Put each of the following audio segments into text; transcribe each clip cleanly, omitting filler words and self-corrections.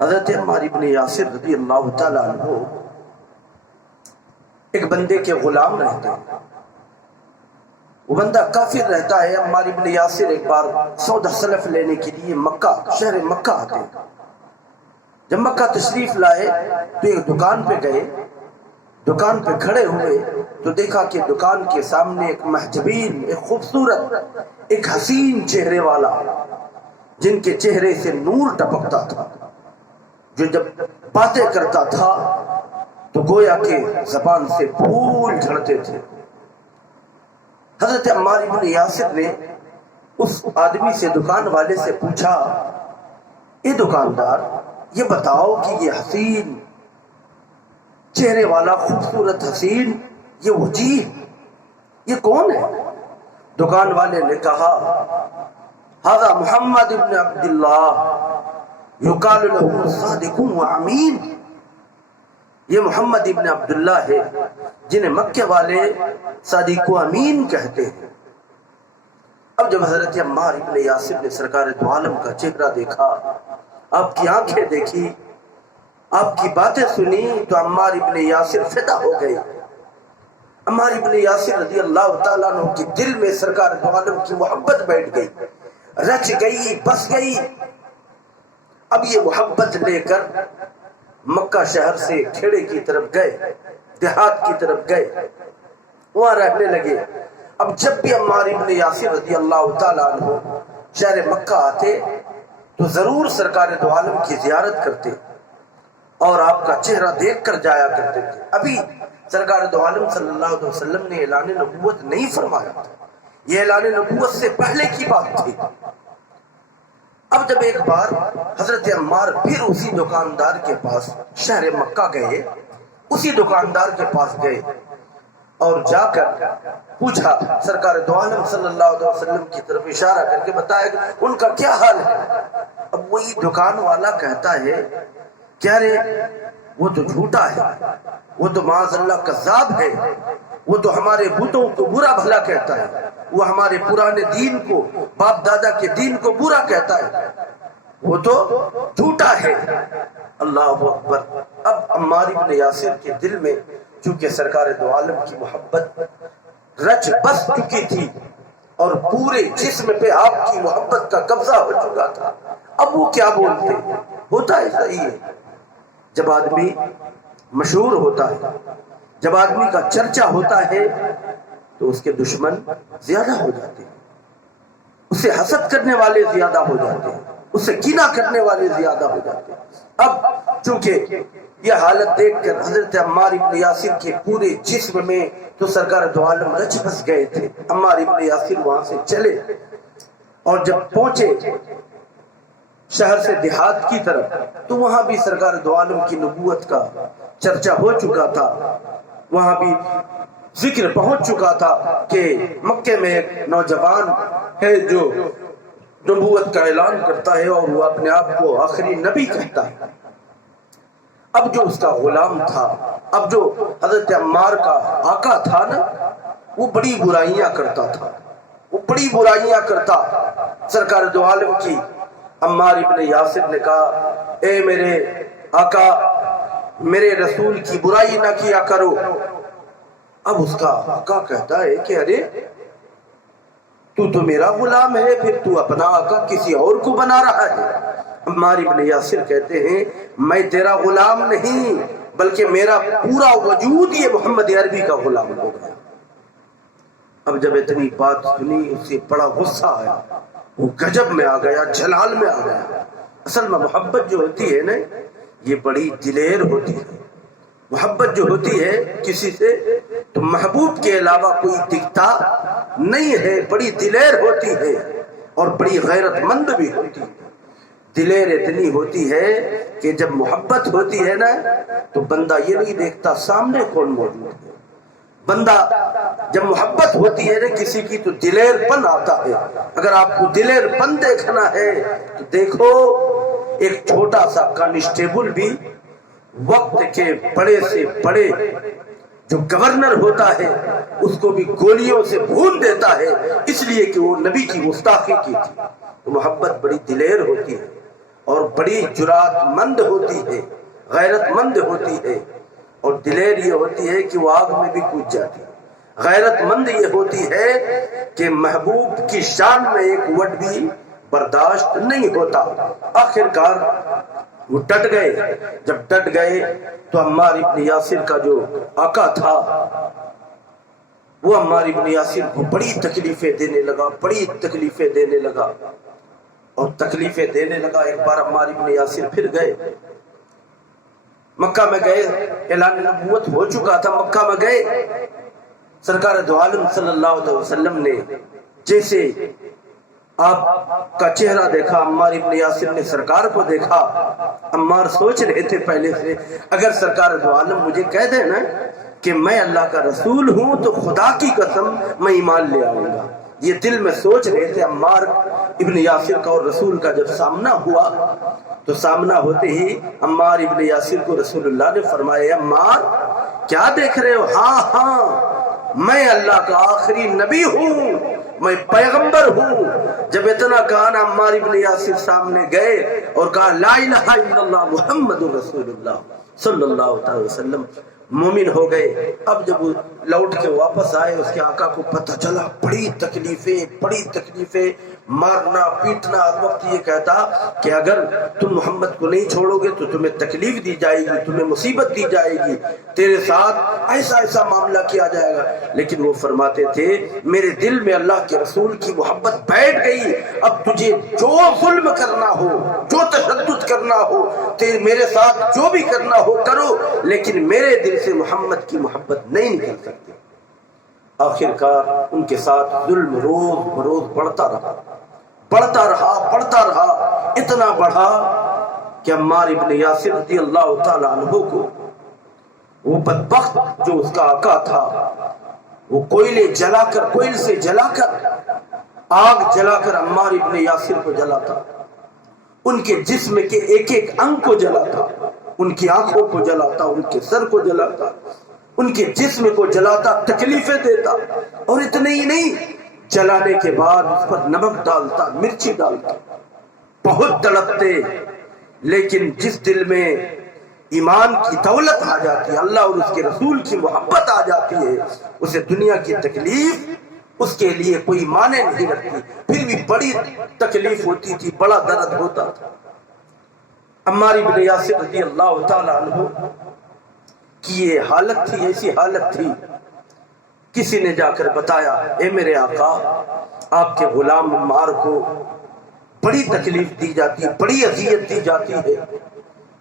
حضرت عمار ابن یاسر رضی اللہ تعالیٰ عنہ ایک بندے کے غلام رہتے ہیں. وہ بندہ کافر رہتا ہے. عمار ابن یاسر ایک بار سودا سلف لینے کے لیے مکہ شہر مکہ آتے ہیں. جب مکہ تشریف لائے تو ایک دکان پہ گئے. دکان پہ کھڑے ہوئے تو دیکھا کہ دکان کے سامنے ایک محجبین، ایک خوبصورت، ایک حسین چہرے والا، جن کے چہرے سے نور ٹپکتا تھا، جو جب باتیں کرتا تھا تو گویا کہ زبان سے پھول جھڑتے تھے. حضرت عمار ابن یاسر نے اس آدمی سے، دکان والے سے پوچھا، اے دکاندار، یہ بتاؤ کہ یہ حسین چہرے والا خوبصورت حسین، یہ وجیہ، یہ کون ہے؟ دکان والے نے کہا، ھذا محمد ابن عبداللہ یقال له صادق و امین. یہ محمد ابن عبداللہ ہے جنہیں مکے والے صادق و امین کہتے ہیں. اب جب حضرت عمار ابن یاسر نے سرکار دو عالم کا چہرہ دیکھا، آپ کی آنکھیں دیکھی، آپ کی باتیں سنی، تو عمار ابن یاسر فدا ہو گئے. عمار ابن یاسر رضی اللہ تعالیٰ عنہ کے دل میں سرکار دو عالم کی محبت بیٹھ گئی، رچ گئی، بس گئی. اب یہ محبت لے کر مکہ شہر سے کھیڑے کی طرف گئے، دیہات کی طرف گئے، وہاں رہنے لگے. اب جب بھی عمار ابن یاسر رضی اللہ تعالیٰ عنہ شہر مکہ آتے تو ضرور سرکار دو عالم کی زیارت کرتے اور آپ کا چہرہ دیکھ کر جایا کرتے تھے. ابھی سرکار دو عالم صلی اللہ علیہ وسلم نے اعلان نبوت نہیں فرمایا تھا، یہ اعلان نبوت سے پہلے کی بات تھی. اب جب ایک بار حضرت عمار پھر اسی دکاندار کے پاس شہر مکہ گئے، اسی دکاندار کے پاس گئے اور جا کر پوچھا، سرکار دو عالم صلی اللہ علیہ وسلم کی طرف اشارہ کر کے بتایا کہ ان کا کیا حال ہے. اب وہی دکان والا کہتا ہے، کیا رے، وہ تو جھوٹا ہے، وہ تو معاذ اللہ کذاب ہے، وہ تو ہمارے بتوں کو برا بھلا کہتا ہے، وہ ہمارے پرانے دین کو، باپ دادا کے دین کو برا کہتا ہے، وہ تو جھوٹا ہے. اللہ اکبر. اب عمار ابن یاسر کے دل میں چونکہ سرکار دو عالم کی محبت رچ بس چکی تھی اور پورے جسم پہ آپ کی محبت کا قبضہ ہو چکا تھا. اب وہ کیا بولتے؟ ہوتا ہے صحیح ہے، جب آدمی مشہور ہوتا ہے، جب آدمی کا چرچا ہوتا ہے تو اس کے دشمن زیادہ ہو جاتے ہیں، اسے حسد کرنے والے زیادہ ہو جاتے ہیں، اسے کینہ کرنے والے زیادہ ہو جاتے ہیں. اب چونکہ یہ حالت دیکھ کر حضرت عمار ابن یاسر کے پورے جسم میں تو سرکار دو عالم رچ بس گئے تھے. عمار ابن یاسر وہاں سے چلے اور جب پہنچے شہر سے دیہات کی طرف تو وہاں بھی سرکار دو عالم کی نبوت کا چرچا ہو چکا تھا، وہاں بھی ذکر پہنچ چکا تھا کہ مکے میں ایک نوجوان ہے جو نبوت کا اعلان کرتا ہے اور وہ اپنے آپ کو آخری نبی کہتا ہے. اب جو اس کا غلام تھا، اب جو حضرت عمار کا آقا تھا نا، وہ بڑی برائیاں کرتا تھا، وہ بڑی برائیاں کرتا. سرکار دو عالم کی عمار ابن یاسر نے کہا، اے میرے آقا، میرے رسول کی برائی نہ کیا کرو. اب اس کا آقا کہتا ہے کہ ارے تو میرا غلام ہے، پھر تو اپنا آقا کسی اور کو بنا رہا ہے. عمار ابن یاسر کہتے ہیں، میں تیرا غلام نہیں بلکہ میرا پورا وجود یہ محمد عربی کا غلام ہو گیا. اب جب اتنی بات سنی اسے بڑا غصہ آیا، وہ گجب میں آ گیا، جلال میں آ گیا. اصل میں محبت جو ہوتی ہے نا، یہ بڑی دلیر ہوتی ہے. محبت جو ہوتی ہے کسی سے تو محبوب کے علاوہ کوئی دکھتا نہیں ہے، بڑی دلیر ہوتی ہے اور بڑی غیرت مند بھی ہوتی ہے. دلیر اتنی ہوتی ہے کہ جب محبت ہوتی ہے نا تو بندہ یہ نہیں دیکھتا سامنے کون موجود ہے. بندہ جب محبت ہوتی ہے نا کسی کی تو دلیر پن آتا ہے. اگر آپ کو دلیر پن دیکھنا ہے تو دیکھو، ایک چھوٹا سا کانسٹیبل بھی وقت کے بڑے سے بڑے جو گورنر ہوتا ہے اس کو بھی گولیوں سے بھون دیتا ہے، اس لیے کہ وہ نبی کی گستاخی کی تھی. تو محبت بڑی دلیر ہوتی ہے. اور بڑی جرات مند ہوتی ہے، غیرت مند ہوتی ہے، اور دلیر یہ ہوتی ہے کہ وہ آگ میں بھی کود جاتی ہے۔ غیرت مند یہ ہوتی ہے کہ محبوب کی شان میں ایک وٹ بھی برداشت نہیں ہوتا۔ آخر کار وہ ڈٹ گئے۔ جب ڈٹ گئے تو عمار ابن یاسر کا جو آقا تھا وہ عمار ابن یاسر کو بڑی تکلیفیں دینے لگا، بڑی تکلیفیں دینے لگا اور تکلیفیں دینے لگا۔ ایک بار عمار ابن یاسر پھر گئے، مکہ میں گئے، اعلان نبوت ہو چکا تھا، مکہ میں گئے، سرکار دو عالم صلی اللہ علیہ وسلم نے جیسے آپ کا چہرہ دیکھا، عمار ابن یاسر نے سرکار کو دیکھا۔ عمار سوچ رہے تھے پہلے سے، اگر سرکار دو عالم مجھے کہہ دیں نا کہ میں اللہ کا رسول ہوں تو خدا کی قسم میں ایمان لے آؤں گا۔ یہ دل میں سوچ رہے تھے۔ عمار ابن یاسر کا اور رسول کا جب سامنا ہوا تو سامنا ہوتے ہی عمار ابن یاسر کو رسول اللہ نے فرمایا، عمار کیا دیکھ رہے ہو؟ ہاں ہاں، میں اللہ کا آخری نبی ہوں، میں پیغمبر ہوں۔ جب اتنا کہا نا، عمار ابن یاسر سامنے گئے اور کہا لا الہ الا اللہ محمد رسول اللہ صلی اللہ علیہ وسلم، مومن ہو گئے۔ اب جب وہ لوٹ کے واپس آئے، اس کے آقا کو پتہ چلا بڑی تکلیفیں، مارنا پیٹنا۔ ہر وقت یہ کہتا کہ اگر تم محمد کو نہیں چھوڑو گے تو تمہیں تکلیف دی جائے گی، تمہیں مصیبت دی جائے گی، تیرے ساتھ ایسا معاملہ کیا جائے گا۔ لیکن وہ فرماتے تھے میرے دل میں اللہ کے رسول کی محبت بیٹھ گئی، اب تجھے جو ظلم کرنا ہو، جو تشدد کرنا ہو، میرے ساتھ جو بھی کرنا ہو کرو، لیکن میرے دل سے محمد کی محبت نہیں نکل سکتی۔ آخر کار ان کے ساتھ ظلم روز بروز بڑھتا رہا، اتنا بڑھا کہ عمار ابن یاسر رضی اللہ تعالی عنہ کو وہ بدبخت جو اس کا آقا تھا، وہ کوئل سے جلا کر آگ جلا کر عمار ابن یاسر کو جلاتا، ان کے جسم کے ایک ایک انگ کو جلاتا، ان کی آنکھوں کو جلاتا، ان کے سر کو جلاتا، ان کے جسم کو جلاتا، تکلیفیں دیتا۔ اور اتنے ہی نہیں، جلانے کے بعد اس پر نمک ڈالتا، مرچی ڈالتا، بہت تڑپتے۔ لیکن جس دل میں ایمان کی دولت آ جاتی ہے، اللہ اور اس کے رسول کی محبت آ جاتی ہے، اسے دنیا کی تکلیف اس کے لیے کوئی معنی نہیں رکھتی۔ پھر بھی بڑی تکلیف ہوتی تھی، بڑا درد ہوتا تھا۔ عمار ابن یاسر رضی اللہ تعالی عنہ کی یہ حالت تھی، ایسی حالت تھی، کسی نے جا کر بتایا اے میرے آقا، آپ کے غلام عمار کو بڑی تکلیف دی جاتی ہے، بڑی اذیت دی جاتی ہے،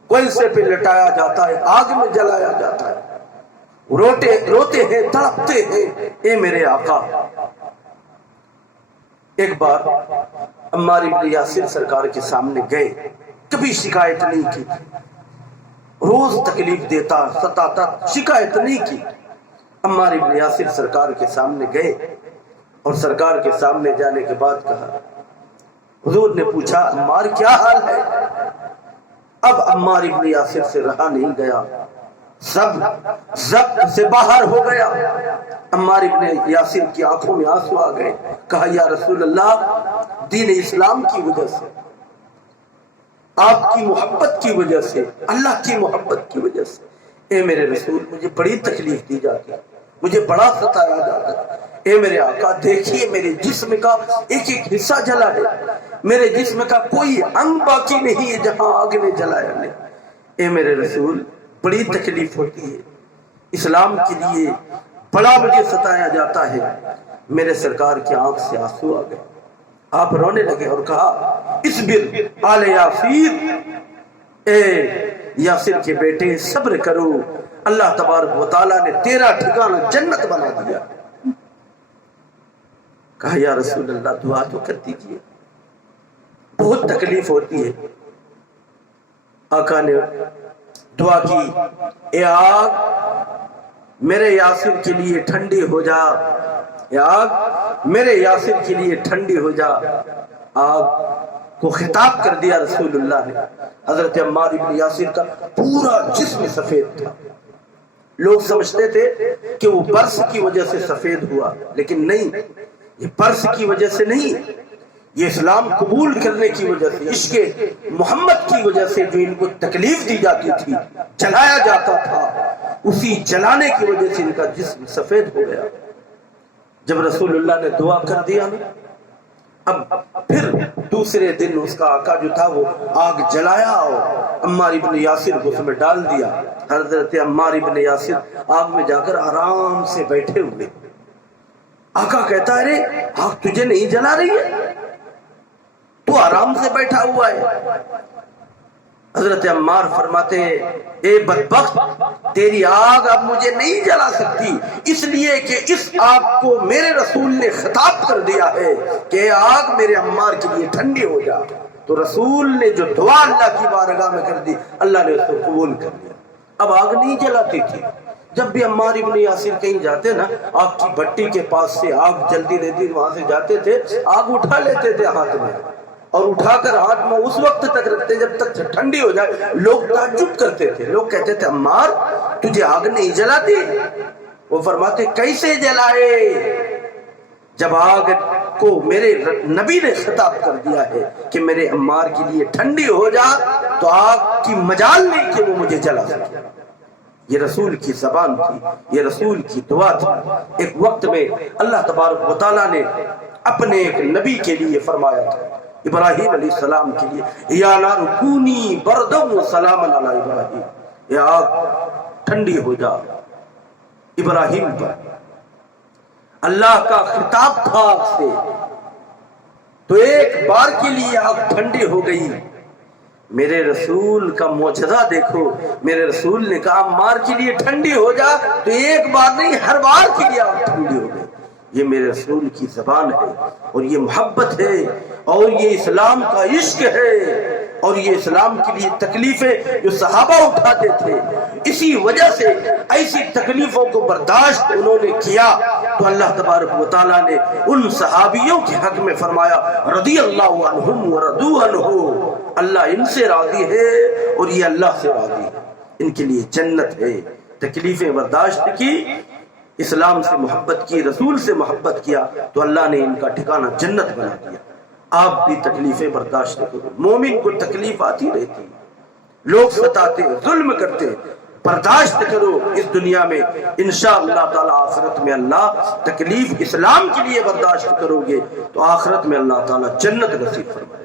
کوئلے پہ لٹایا جاتا ہے، آگ میں جلایا جاتا ہے، روتے ہیں، تڑپتے ہیں، اے میرے آقا۔ ایک بار عمار ابن یاسر سرکار کے سامنے گئے، کبھی شکایت نہیں کی، روز تکلیف دیتا، ستاتا، شکایت نہیں کی۔ عمار ابن یاسر سرکار کے سامنے گئے اور سرکار کے سامنے جانے کے بعد کہا، حضور نے پوچھا عمار کیا حال ہے؟ اب عمار ابن یاسر سے رہا نہیں گیا، سب ضبط سے باہر ہو گیا۔ عمار ابن یاسر کی آنکھوں میں آنسو آ گئے، کہا یا رسول اللہ، دین اسلام کی وجہ سے، آپ کی محبت کی وجہ سے، اللہ کی محبت کی وجہ سے، اے میرے رسول مجھے بڑی تکلیف دی جاتی ہے، مجھے بڑا ستایا جاتا ہے۔ اے میرے آقا دیکھیے میرے جسم کا ایک ایک حصہ جلا ہے، میرے جسم کا کوئی انگ باقی نہیں ہے جہاں آگ نے جلایا نہیں۔ اے میرے رسول بڑی تکلیف ہوتی ہے، اسلام کے لیے بڑا مجھے ستایا جاتا ہے۔ میرے سرکار کی آنکھ سے آنسو آ گئے، آپ رونے لگے اور کہا اصبر آل یاسر، اے یاسر کے بیٹے صبر کرو، اللہ تبارک و تعالیٰ نے تیرا ٹھکانہ جنت بنا دیا۔ کہا یا رسول اللہ دعا تو کر دیجیے، بہت تکلیف ہوتی ہے۔ آقا نے دعا کی، اے آگ میرے یاسر کے لیے ٹھنڈی ہو جا، اے آگ میرے یاسر کے لیے ٹھنڈی ہو جا۔ آگ کو خطاب کر دیا رسول اللہ نے۔ حضرت عمار ابن یاسر کا پورا جسم سفید تھا، لوگ سمجھتے تھے کہ وہ برس کی وجہ سے سفید ہوا، لیکن نہیں، یہ برس کی وجہ سے نہیں، یہ اسلام قبول کرنے کی وجہ سے، عشق محمد کی وجہ سے جو ان کو تکلیف دی جاتی تھی، جلایا جاتا تھا، اسی جلانے کی وجہ سے ان کا جسم سفید ہو گیا۔ جب رسول اللہ نے دعا کر دیا نا، اب پھر دوسرے دن اس کا آقا جو تھا وہ آگ جلایا اور عمار ابن یاسر کو اس میں ڈال دیا۔ حضرت عمار ابن یاسر آگ میں جا کر آرام سے بیٹھے ہوئے۔ آقا کہتا ہے ارے آگ تجھے نہیں جلا رہی ہے، تو آرام سے بیٹھا ہوا ہے۔ حضرت عمار فرماتے ہیں اے بدبخت، تیری آگ اب مجھے نہیں جلا سکتی، اس لیے کہ اس آگ کو میرے رسول نے خطاب کر دیا ہے کہ آگ میرے عمار کے لیے ٹھنڈی ہو جا۔ تو رسول نے جو دعا اللہ کی بارگاہ میں کر دی، اللہ نے اس کو قبول کر لیا۔ اب آگ نہیں جلاتی تھی۔ جب بھی عمار ابن یاسر کہیں جاتے نا، آگ کی بھٹی کے پاس سے آگ جلتی رہتی، وہاں سے جاتے تھے، آگ اٹھا لیتے تھے ہاتھ میں، اور اٹھا کر ہاتھ میں اس وقت تک رکھتے جب تک ٹھنڈی ہو جائے۔ لوگ تعجب کرتے تھے، لوگ کہتے تھے عمار تجھے آگ نہیں جلاتی؟ وہ فرماتے کیسے جلائے؟ جب آگ کو میرے نبی نے خطاب کر دیا ہے کہ میرے عمار کے لیے ٹھنڈی ہو جا، تو آگ کی مجال نہیں کہ وہ مجھے جلا سکے۔ یہ رسول کی زبان تھی، یہ رسول کی دعا تھی۔ ایک وقت میں اللہ تبارک و تعالیٰ نے اپنے ایک نبی کے لیے فرمایا تھا، ابراہیم علیہ السلام کے لیے، یا نار کونی بردم و سلاما علی ابراہیم، یہ آگ ٹھنڈی ہو جا ابراہیم پر۔ اللہ کا خطاب تھا آگ سے، تو ایک بار کے لیے آگ ٹھنڈی ہو گئی۔ میرے رسول کا معجزہ دیکھو، میرے رسول نے کہا عمار کے لیے ٹھنڈی ہو جا، تو ایک بار نہیں ہر بار کے لیے آگ ٹھنڈی ہو گئی۔ یہ میرے رسول کی زبان ہے، اور یہ محبت ہے، اور یہ اسلام کا عشق ہے، اور یہ اسلام کے لیے تکلیفیں جو صحابہ اٹھاتے تھے، اسی وجہ سے ایسی تکلیفوں کو برداشت انہوں نے کیا، تو اللہ تبارک و تعالیٰ نے ان صحابیوں کے حق میں فرمایا رضی اللہ عنہم ورضوا عنہ، اللہ ان سے راضی ہے اور یہ اللہ سے راضی ہے، ان کے لیے جنت ہے۔ تکلیفیں برداشت کی، اسلام سے محبت کی، رسول سے محبت کیا، تو اللہ نے ان کا ٹھکانہ جنت بنا دیا۔ آپ بھی تکلیفیں برداشت کرو، مومن کو تکلیف آتی رہتی، لوگ ستاتے، ظلم کرتے، برداشت کرو اس دنیا میں، انشاءاللہ تعالی آخرت میں اللہ تکلیف اسلام کے لیے برداشت کرو گے تو آخرت میں اللہ تعالی جنت نصیب فرمائے۔